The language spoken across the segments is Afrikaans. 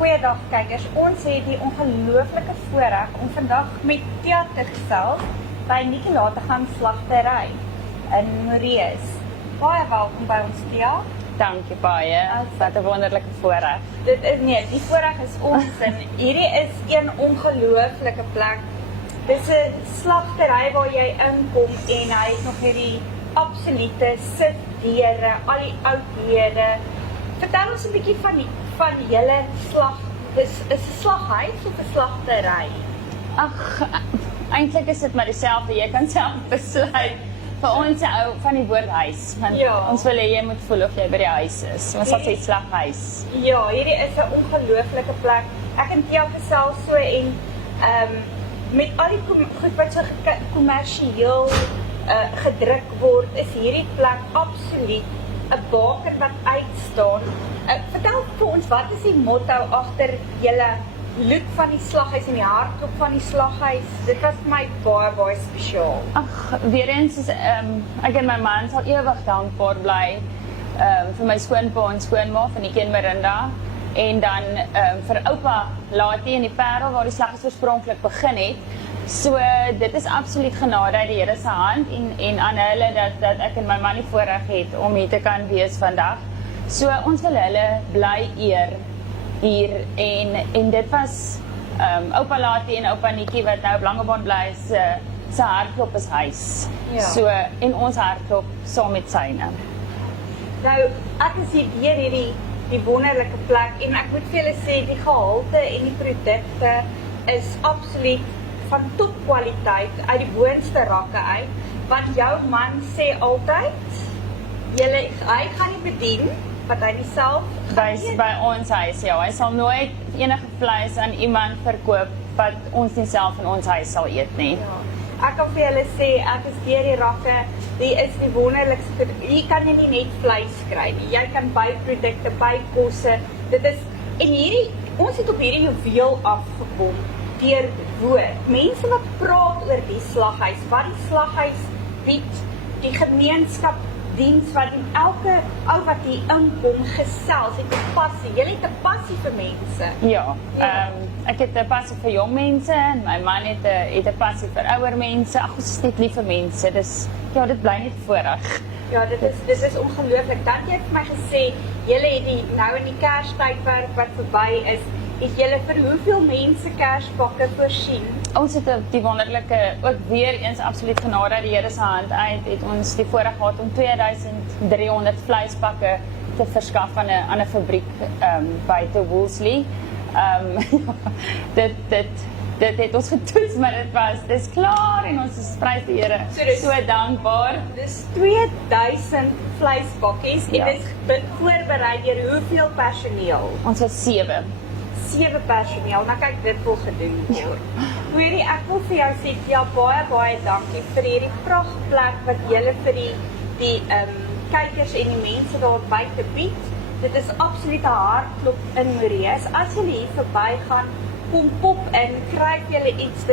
Goeiedag kykers, ons het die ongelooflike voorreg om vandag met Tia te gesels by Nikkie Lategam Slagtery in Moreus. Baie welkom by ons, Tia. Dankie baie, wat 'n wonderlike voorreg. Dit is die voorreg is ons en hierdie is een ongelooflike plek. Dis 'n slagtery waar jy inkom en hy het nog hierdie absolute sitdeure, al die oudhede. Vertel ons 'n bietjie van julle slag. Is 'n slaghuis of 'n slagtery? Ag, eintlik is dit maar dieselfde. Jy kan self besluit. Vir ons hou van die woord huis, want ons wil hê jy moet voel of jy by die huis is. Ons sal sê slaghuis. Ja, hierdie is 'n ongelooflike plek. Ek en Tia gesels so en met al die goed wat so kommersieel gedruk word, is hierdie plek absoluut 'n baken wat uitstaan. Vertel vir ons, wat is die motto agter julle look van die slaghuis en die hartklop van die slaghuis? Dit was vir my baie spesiaal. Ag, weer eens is ek en my man sal ewig dankbaar bly vir my skoonpa en skoonma van Nikkie en Marinda en dan vir oupa Latie in die Parel waar die slaghuis oorspronklik begin het. So dit is absoluut genade uit die Here se hand en aan hulle dat ek en my man die voorreg het om hier te kan wees vandag. So ons wil hulle bly eer hier en dit was oupa Latie en oupa Nikkie wat nou op Langebaan bly se hartklop is huis. Ja. So en ons hartklop saam met syne. Nou, ek is hier deur die wonderlike plek en ek moet vir julle sê die gehalte en die produkte is absoluut van topkwaliteit uit die boonste rakke uit, want jou man sê altyd hy gaan nie bedien wat hy nie self by ons huis, ja. Hy sal nooit enige vleis aan iemand verkoop wat ons nie self in ons huis sal eet nie. Ja. Ek kan vir julle sê, ek is deur die rakke, die is die wonderlikste, hier kan jy nie net vleis kry nie, jy kan byprodukte, bykosse, dit is, en ons het op hierdie juweel afgekom, deur woord, mense wat praat oor die slaghuis, wat die slaghuis bied, die gemeenskap diens wat in elke ou wat hier inkom gesels, het 'n passie. Jy het 'n passie vir mense. Ja, ek het 'n passie vir jong mense en my man het 'n passie vir ouer mense. Ag, ons is net lief vir mense. Dit bly net voorreg. Ja, dit is ongelooflik. Dan jy het vir my gesê, julle het nou in die Kerstydperk wat verby is, het julle vir hoeveel mense Kerspakke voorsien? Ons het die wonderlike, ook weer eens absoluut genade uit die Here se hand uit, het ons die voorreg gehad om 2300 vleispakke te verskaf aan 'n fabriek buite Woolsley. Dit het ons getoets, maar dis klaar en ons is prys die Here so dankbaar. Dis 2000 vleispakkies en Ja. dit is voorberei deur hoeveel personeel? Ons was 7. 7 personeel, nou kyk dit wil gedoen word. Hoorie, ek wil vir jou sê, ja, baie dankie vir hierdie prachtplek wat julle vir die kykers en die mense daar buite bied. Dit is absoluut 'n hartklop in Moreus. As julle hier verbygaan, kom pop in, kry julle iets,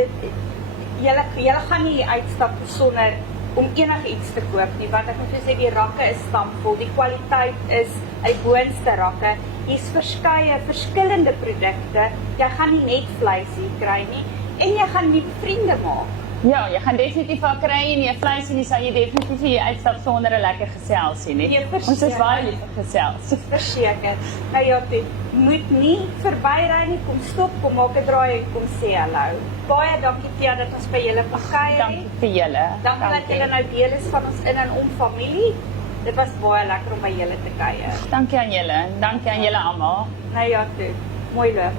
julle gaan nie hier uitstap sonder om enige iets te koop nie, want ek moet sê die rakke is stampvol, die kwaliteit is uit boonste rakke. Hier's verskeie verskillende produkte. Jy gaan nie net vleis hier kry nie en jy gaan nuwe vriende maak. Ja, jy gaan definitief al kry en jy vleis en jy sal jy definitief hier uitstap sonder 'n lekker geselsie nie. Nee, ons is baie lief vir gesels. Verseker. Nou ja, dit moet nie verbyry nie, kom stop, kom maak 'n draai en kom sê hallo. Baie dankie Tia dat ons by julle gekuier het. Dankie vir julle. Dankie dat julle nou deel is van ons in en om familie. Dit was baie lekker om by julle te kuier. Dankie aan julle. Dankie aan julle almal. Nou ja, toe. Mooi loop.